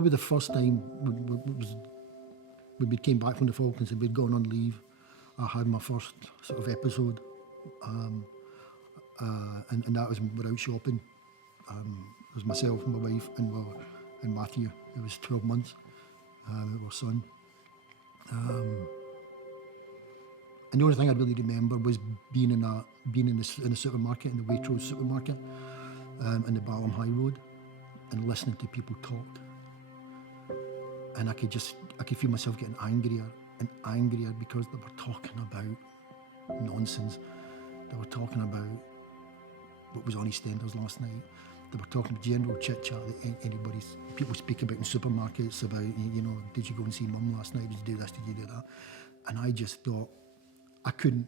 probably the first time when we came back from the Falklands and we'd gone on leave, I had my first sort of episode, and that was we're out shopping. It was myself, my wife, and Matthew. It was 12 months, our son. And the only thing I really remember was being in a supermarket, in the Waitrose supermarket, in the Balham High Road, and listening to people talk. And I could feel myself getting angrier and angrier because they were talking about nonsense. They were talking about what was on EastEnders last night. They were talking general chit chat that people speak about in supermarkets about, did you go and see mum last night? Did you do this? Did you do that? And I just thought I couldn't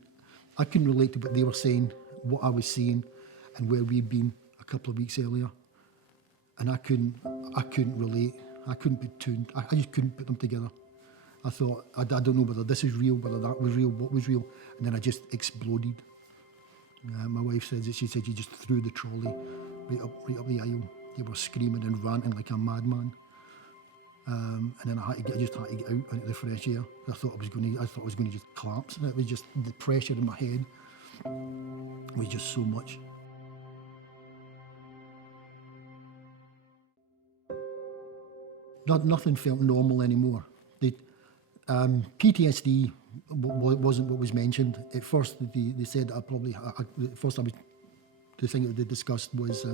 relate to what they were saying, what I was seeing, and where we'd been a couple of weeks earlier. And I couldn't relate. I couldn't put two. I just couldn't put them together. I thought I don't know whether this is real, whether that was real, what was real, and then I just exploded. My wife said that she said you just threw the trolley right up the aisle. You were screaming and ranting like a madman. And then I just had to get out into the fresh air. I thought I was going to just collapse. And it was just the pressure in my head was just so much. Nothing felt normal anymore. PTSD wasn't what was mentioned. At first, they said that the thing that they discussed was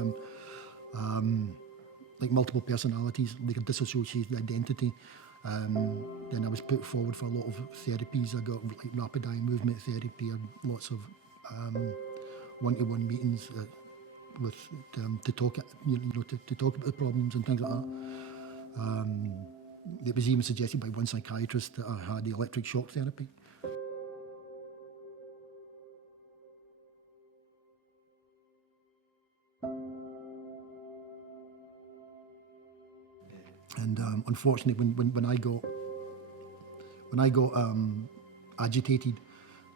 like multiple personalities, like a dissociated identity. Then I was put forward for a lot of therapies. I got like rapid eye movement therapy and lots of one-to-one meetings to talk about the problems and things like that. It was even suggested by one psychiatrist that I had the electric shock therapy. And unfortunately, when I got agitated,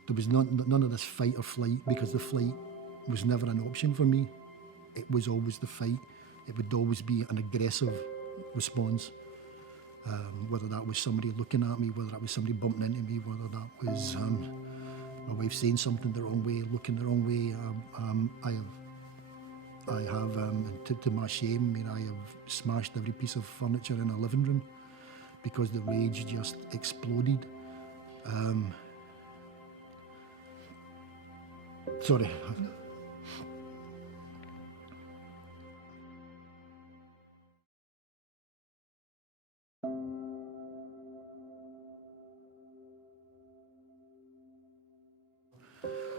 there was none of this fight or flight, because the flight was never an option for me. It was always the fight. It would always be an aggressive response, whether that was somebody looking at me, whether that was somebody bumping into me, whether that was my wife saying something the wrong way, looking the wrong way. I have, to my shame, I have smashed every piece of furniture in our living room because the rage just exploded. Sorry.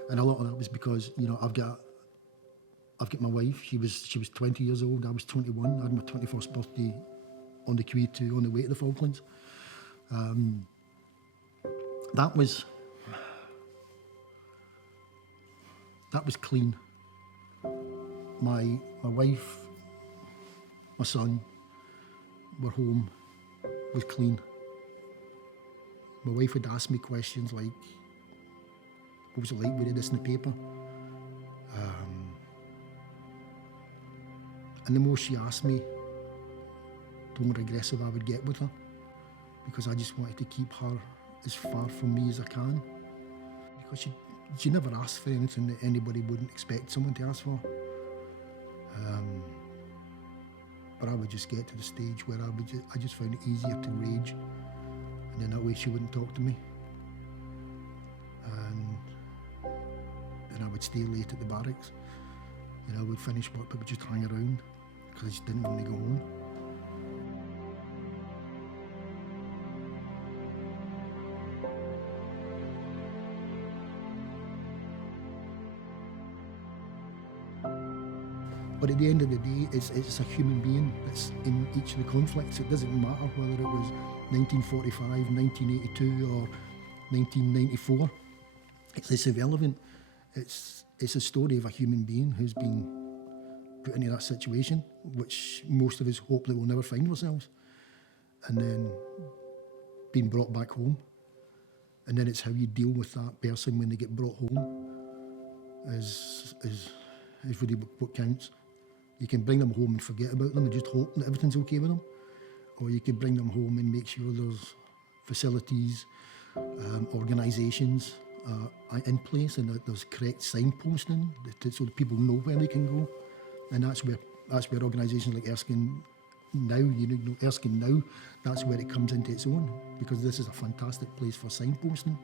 And a lot of that was because, I've got my wife. She was 20 years old. I was 21. I had my 21st birthday on the way to the Falklands. That was clean. My wife, my son were home, was clean. My wife would ask me questions like, what was it like, we read this in the paper? And the more she asked me, the more aggressive I would get with her, because I just wanted to keep her as far from me as I can. Because she never asked for anything that anybody wouldn't expect someone to ask for. But I would just get to the stage where I just found it easier to rage, and then that way she wouldn't talk to me. And I would stay late at the barracks. I would finish work but would just hang around because I just didn't want to go home. But at the end of the day, it's a human being that's in each of the conflicts. It doesn't matter whether it was 1945, 1982 or 1994. It's irrelevant. It's a story of a human being who's been put into that situation, which most of us hope that we'll never find ourselves, and then being brought back home. And then it's how you deal with that person when they get brought home is really what counts. You can bring them home and forget about them and just hope that everything's okay with them, or you could bring them home and make sure there's facilities, organisations in place, and that there's correct signposting so that people know where they can go. And that's where organisations like Erskine now, Erskine now, that's where it comes into its own, because this is a fantastic place for signposting.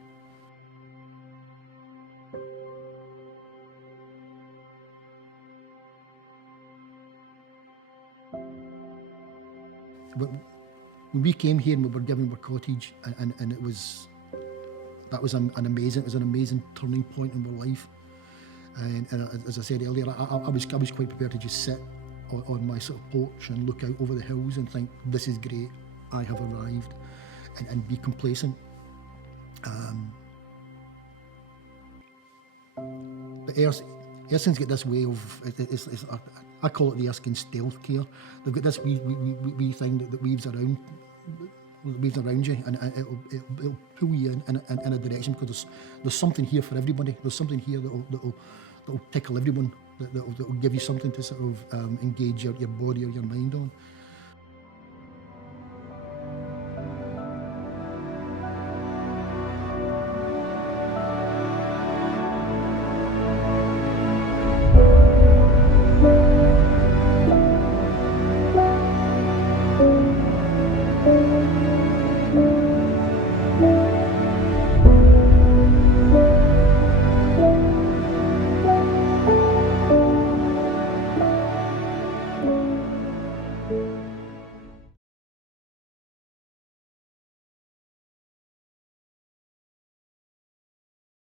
But when we came here and we were given our cottage, and it was, that was an amazing turning point in our life. And as I said earlier, I was quite prepared to just sit on my sort of porch and look out over the hills and think, this is great, I have arrived, and be complacent. But Erskine's got this way of, I call it the Erskine stealth care. They've got this wee thing that weaves around you, and it'll pull you in a direction, because there's something here for everybody. There's something here that'll tickle everyone, that'll give you something to sort of engage your body or your mind on.